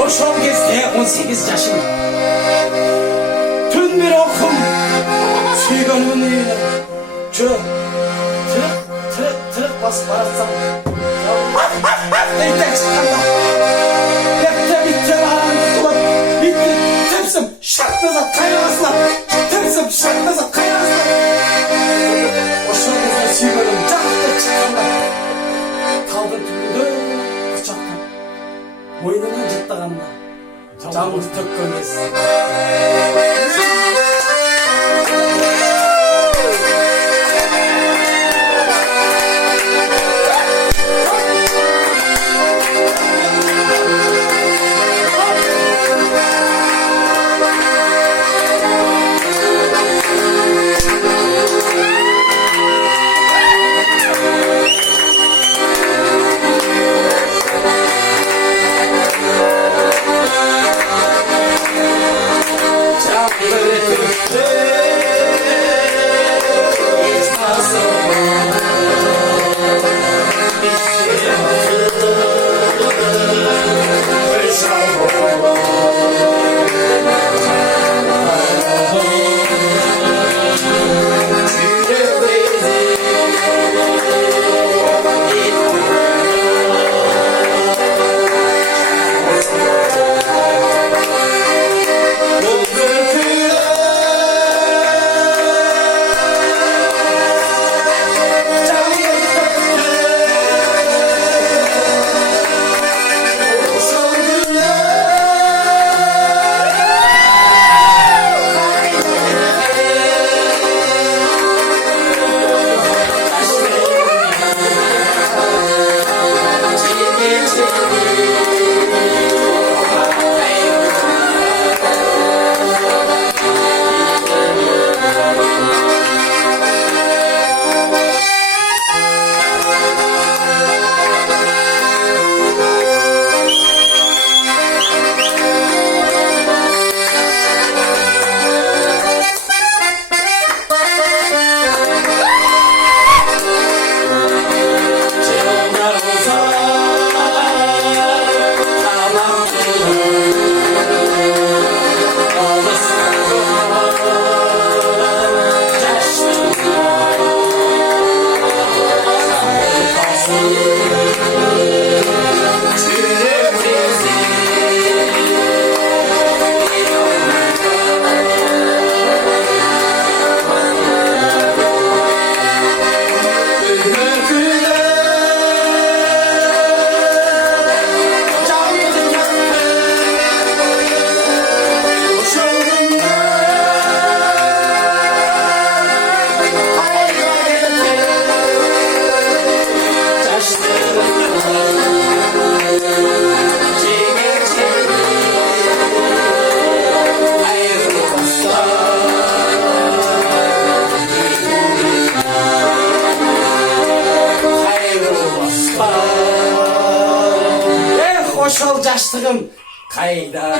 Ошол кезде 18 жашым. Түн бир окум сүйгөнүмдүн үйүнө. Жөө. Тырык басып баратсам. Эйтек чыкканда. Bitti lan. Bitti. Tepsim şartnazat kaynağısına. Tepsim şartnazat kaynağısına. Ошол кезде сүйгөнүм жакты чыкканда. Талдын түбүндө кучактап. Мойнуна жыттаганда. Жамыз төккөн кез. Ошол жаштыгым кайда?